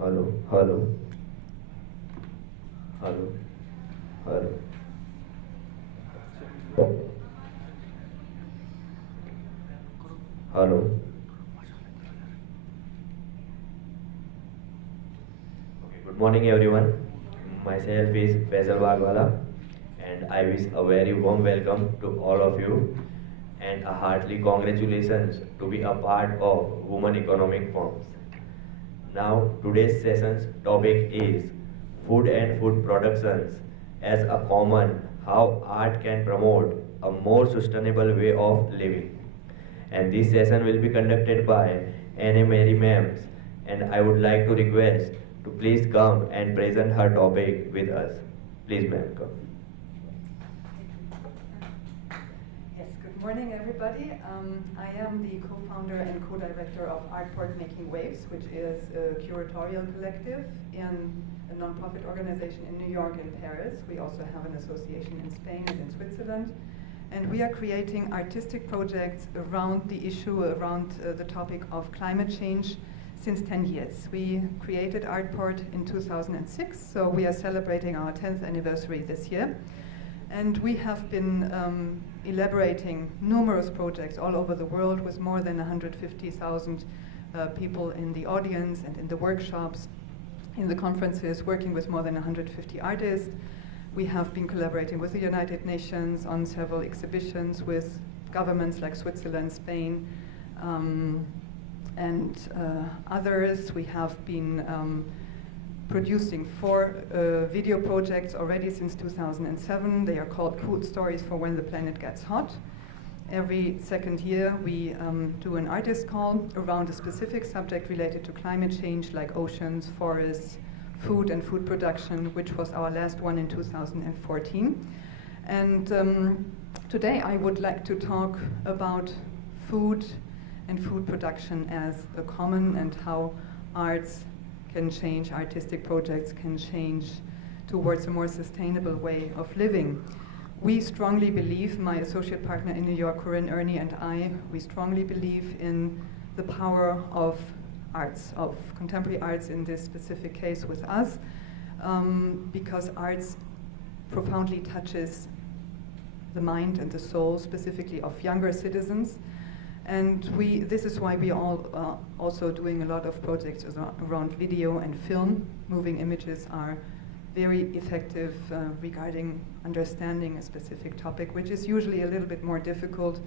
Hello, hello, hello, hello. Hello. Good morning, everyone. Myself is Faisal Bagwala, and I wish a very warm welcome to all of you and a heartily congratulations to be a part of Women Economic Forums. Now, today's session's topic is food and food productions as a common how art can promote a more sustainable way of living. And this session will be conducted by Anne Mary Mams, and I would like to request to please come and present her topic with us. Please, ma'am, come. Yes, good morning, everybody. I am the co-founder and co-director of Artport Making Waves, which is a curatorial collective in a non-profit organization in New York and Paris. We also have an association in Spain and in Switzerland. And we are creating artistic projects around the issue, around the topic of climate change since 10 years. We created Artport in 2006, so we are celebrating our 10th anniversary this year. And we have been elaborating numerous projects all over the world with more than 150,000 people in the audience and in the workshops, in the conferences, working with more than 150 artists. We have been collaborating with the United Nations on several exhibitions with governments like Switzerland, Spain, and others. We have been producing 4 video projects already since 2007. They are called Food Stories for When the Planet Gets Hot. Every second year we do an artist call around a specific subject related to climate change, like oceans, forests, food and food production, which was our last one in 2014. And today I would like to talk about food and food production as a common, and how arts can change, artistic projects can change towards a more sustainable way of living. We strongly believe, my associate partner in New York, Corinne Ernie, and I, we strongly believe in the power of arts, of contemporary arts in this specific case with us, because arts profoundly touches the mind and the soul, specifically of younger citizens. And this is why we are also doing a lot of projects around video and film. Moving images are very effective regarding understanding a specific topic, which is usually a little bit more difficult.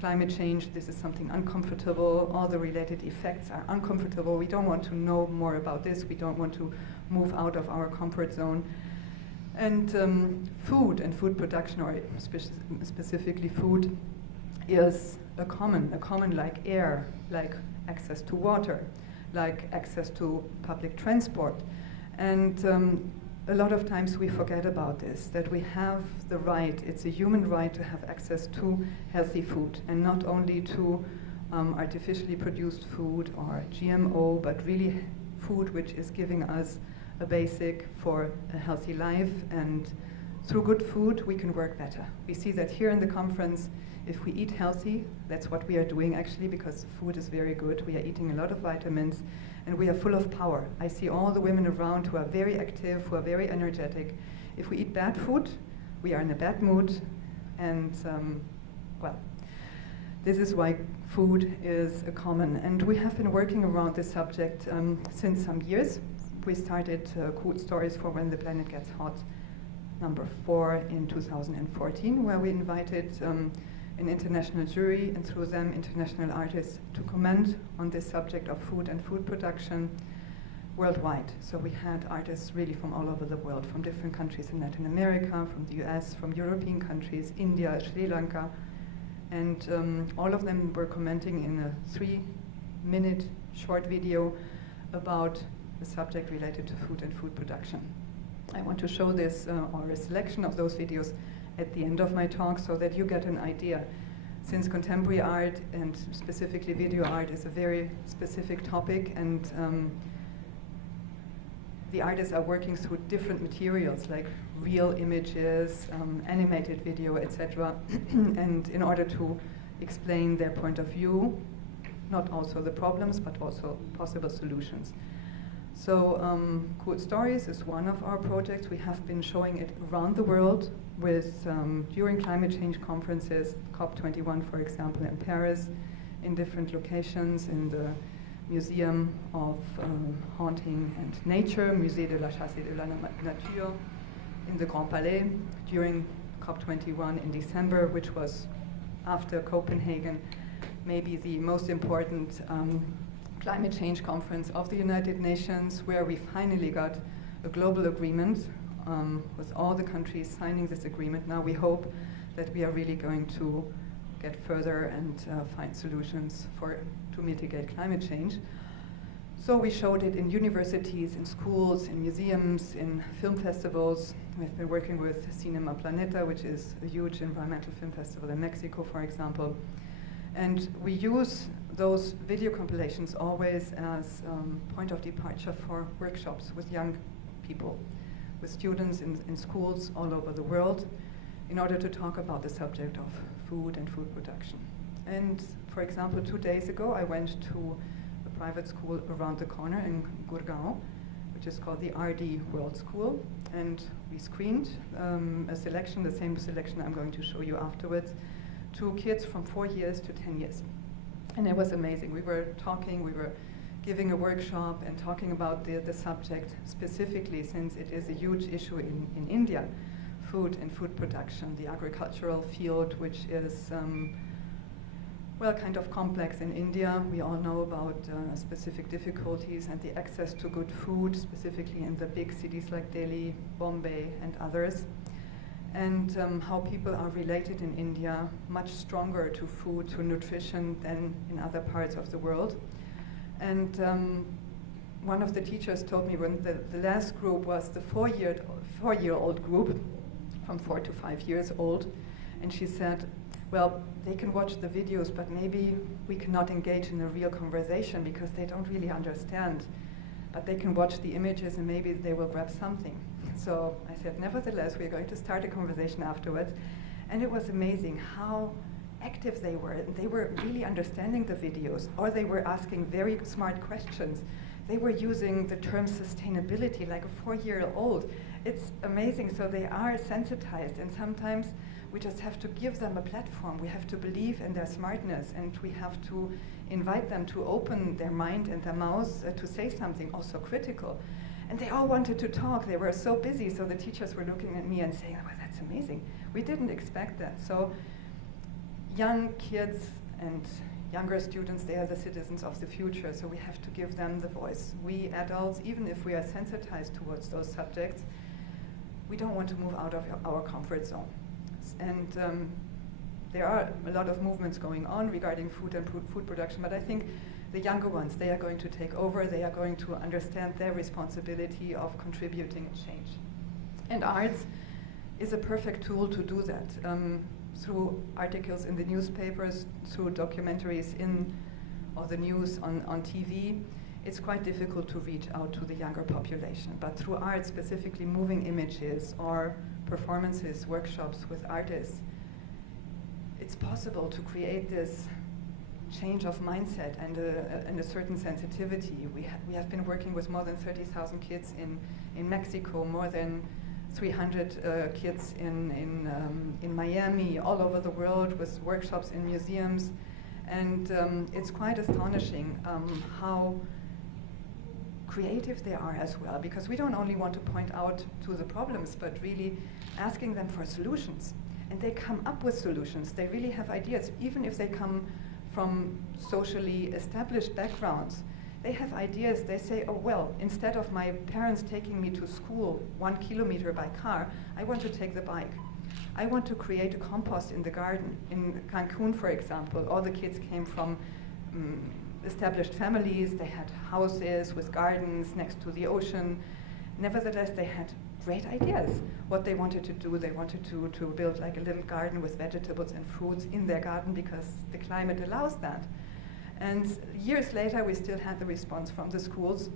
Climate change, this is something uncomfortable. All the related effects are uncomfortable. We don't want to know more about this. We don't want to move out of our comfort zone. And food and food production, or specifically food, is a common like air, like access to water, like access to public transport. And a lot of times we forget about this, that we have the right, it's a human right to have access to healthy food, and not only to artificially produced food or GMO, but really food which is giving us a basic for a healthy life. And through good food we can work better. We see that here in the conference. If we eat healthy, that's what we are doing actually, because the food is very good. We are eating a lot of vitamins, and we are full of power. I see all the women around who are very active, who are very energetic. If we eat bad food, we are in a bad mood, and well, this is why food is a common. And we have been working around this subject since some years. We started Food Stories for When the Planet Gets Hot, number 4 in 2014, where we invited an international jury, and through them international artists, to comment on this subject of food and food production worldwide. So we had artists really from all over the world, from different countries in Latin America, from the US, from European countries, India, Sri Lanka, and all of them were commenting in a 3-minute short video about the subject related to food and food production. I want to show this, or a selection of those videos, at the end of my talk, so that you get an idea. Since contemporary art, and specifically video art, is a very specific topic, and the artists are working through different materials, like real images, animated video, etc. And in order to explain their point of view, not also the problems, but also possible solutions. So Cool Stories is one of our projects. We have been showing it around the world with during climate change conferences, COP21 for example in Paris, in different locations, in the Museum of Haunting and Nature, Musée de la Chasse et de la Nature, in the Grand Palais, during COP21 in December, which was after Copenhagen, maybe the most important climate change conference of the United Nations, where we finally got a global agreement with all the countries signing this agreement. Now we hope that we are really going to get further and find solutions to mitigate climate change. So we showed it in universities, in schools, in museums, in film festivals. We've been working with Cinema Planeta, which is a huge environmental film festival in Mexico, for example. And we use those video compilations always as point of departure for workshops with young people, with students in schools all over the world, in order to talk about the subject of food and food production. And for example, 2 days ago, I went to a private school around the corner in Gurgaon, which is called the RD World School. And we screened a selection, the same selection I'm going to show you afterwards, to kids from 4 years to 10 years. And it was amazing. We were talking, we were giving a workshop and talking about the subject specifically, since it is a huge issue in India, food and food production, the agricultural field, which is well, kind of complex in India. We all know about specific difficulties and the access to good food, specifically in the big cities like Delhi, Bombay, and others. And how people are related in India much stronger to food, to nutrition than in other parts of the world. And one of the teachers told me when the last group was the four-year-old group, from 4 to 5 years old, and she said, well, they can watch the videos, but maybe we cannot engage in a real conversation because they don't really understand. But they can watch the images and maybe they will grab something. So I said, nevertheless, we're going to start a conversation afterwards. And it was amazing how active they were. They were really understanding the videos, or they were asking very smart questions. They were using the term sustainability like a 4-year-old. It's amazing. So they are sensitized, and sometimes we just have to give them a platform. We have to believe in their smartness, and we have to invite them to open their mind and their mouths to say something also critical. And they all wanted to talk. They were so busy, so the teachers were looking at me and saying, well, that's amazing. We didn't expect that. So young kids and younger students, they are the citizens of the future, so we have to give them the voice. We adults, even if we are sensitized towards those subjects, we don't want to move out of our comfort zone. And there are a lot of movements going on regarding food and food production, but I think the younger ones, they are going to take over. They are going to understand their responsibility of contributing to change. And arts is a perfect tool to do that. Through articles in the newspapers, through documentaries or the news on TV, it's quite difficult to reach out to the younger population. But through art, specifically moving images or performances, workshops with artists, it's possible to create this change of mindset and a certain sensitivity. We have been working with more than 30,000 kids in Mexico, more than 300 kids in Miami, all over the world, with workshops in museums. And it's quite astonishing how creative they are as well, because we don't only want to point out to the problems, but really asking them for solutions. And they come up with solutions. They really have ideas, even if they come from socially established backgrounds. They have ideas. They say, oh, well, instead of my parents taking me to school 1 kilometer by car, I want to take the bike. I want to create a compost in the garden. In Cancun, for example, all the kids came from established families. They had houses with gardens next to the ocean. Nevertheless, they had great ideas what they wanted to do. They wanted to build like a little garden with vegetables and fruits in their garden because the climate allows that. And years later, we still had the response from the schools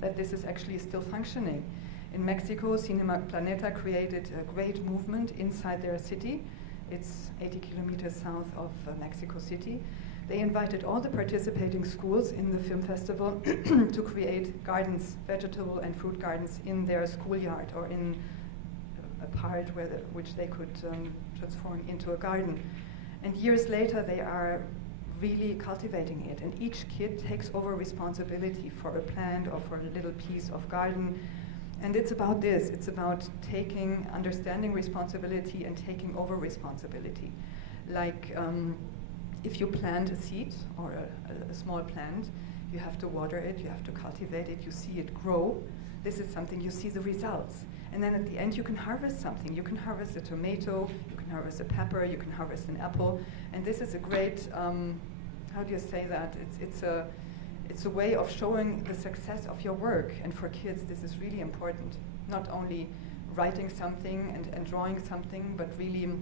that this is actually still functioning. In Mexico, Cinema Planeta created a great movement inside their city. It's 80 kilometers south of Mexico City, They invited all the participating schools in the film festival to create gardens, vegetable and fruit gardens in their schoolyard or in a part which they could transform into a garden. And years later, they are really cultivating it, and each kid takes over responsibility for a plant or for a little piece of garden. And it's about this. It's about understanding responsibility and taking over responsibility. Like, if you plant a seed or a small plant, you have to water it, you have to cultivate it, you see it grow. This is something, you see the results. And then at the end you can harvest something. You can harvest a tomato, you can harvest a pepper, you can harvest an apple. And this is a great, how do you say that? It's a way of showing the success of your work. And for kids this is really important. Not only writing something and drawing something, but really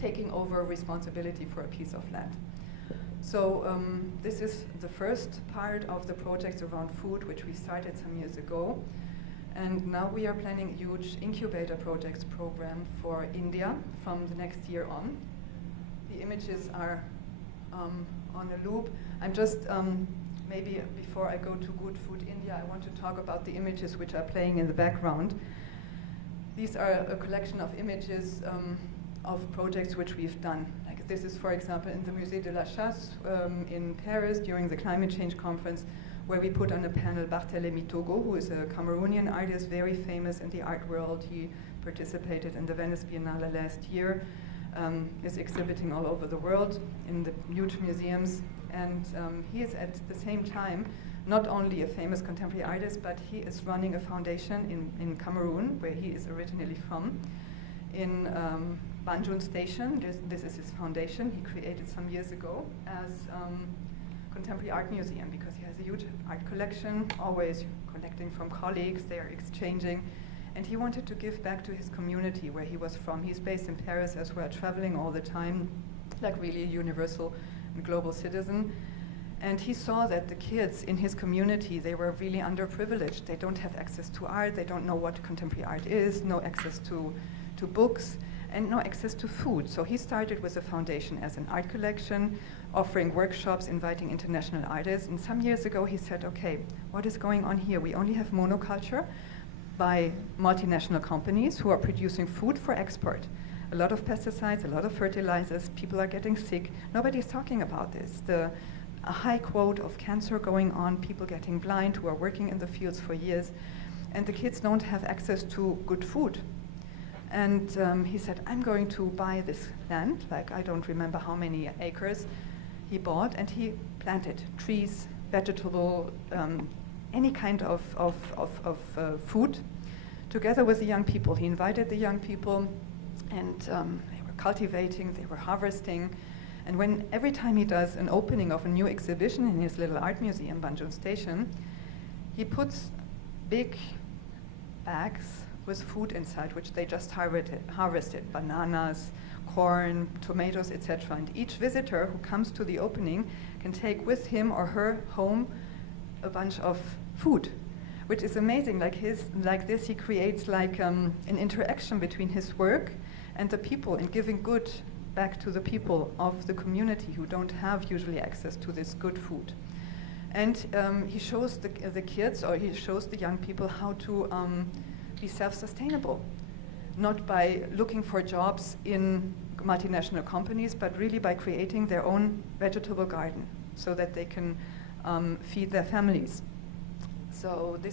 taking over responsibility for a piece of land. So this is the first part of the projects around food, which we started some years ago. And now we are planning a huge incubator projects program for India from the next year on. The images are on a loop. I'm just, maybe before I go to Good Food India, I want to talk about the images which are playing in the background. These are a collection of images of projects which we've done. Like this is, for example, in the Musée de la Chasse in Paris during the climate change conference, where we put on a panel Barthélemy Togo, who is a Cameroonian artist, very famous in the art world. He participated in the Venice Biennale last year, is exhibiting all over the world in the huge museums. And he is at the same time not only a famous contemporary artist, but he is running a foundation in Cameroon, where he is originally from, in Banjul Station. This is his foundation. He created some years ago as Contemporary Art Museum, because he has a huge art collection, always collecting from colleagues, they are exchanging. And he wanted to give back to his community where he was from. He's based in Paris as well, traveling all the time, like really a universal and global citizen. And he saw that the kids in his community, they were really underprivileged. They don't have access to art, they don't know what contemporary art is, no access to books, and no access to food. So he started with a foundation as an art collection, offering workshops, inviting international artists. And some years ago he said, okay, what is going on here? We only have monoculture by multinational companies who are producing food for export. A lot of pesticides, a lot of fertilizers, people are getting sick. Nobody's talking about this. A high quote of cancer going on, people getting blind who are working in the fields for years, and the kids don't have access to good food. And he said, I'm going to buy this land, like I don't remember how many acres he bought, and he planted trees, vegetable, any kind of food, together with the young people. He invited the young people, and they were cultivating, they were harvesting. And every time he does an opening of a new exhibition in his little art museum, Banjul Station, he puts big bags with food inside, which they just harvested, bananas, corn, tomatoes, etc. And each visitor who comes to the opening can take with him or her home a bunch of food, which is amazing. Like this, he creates like an interaction between his work and the people, and giving good back to the people of the community who don't have usually access to this good food. And he shows the kids, or he shows the young people how to be self-sustainable, not by looking for jobs in multinational companies, but really by creating their own vegetable garden so that they can feed their families. So this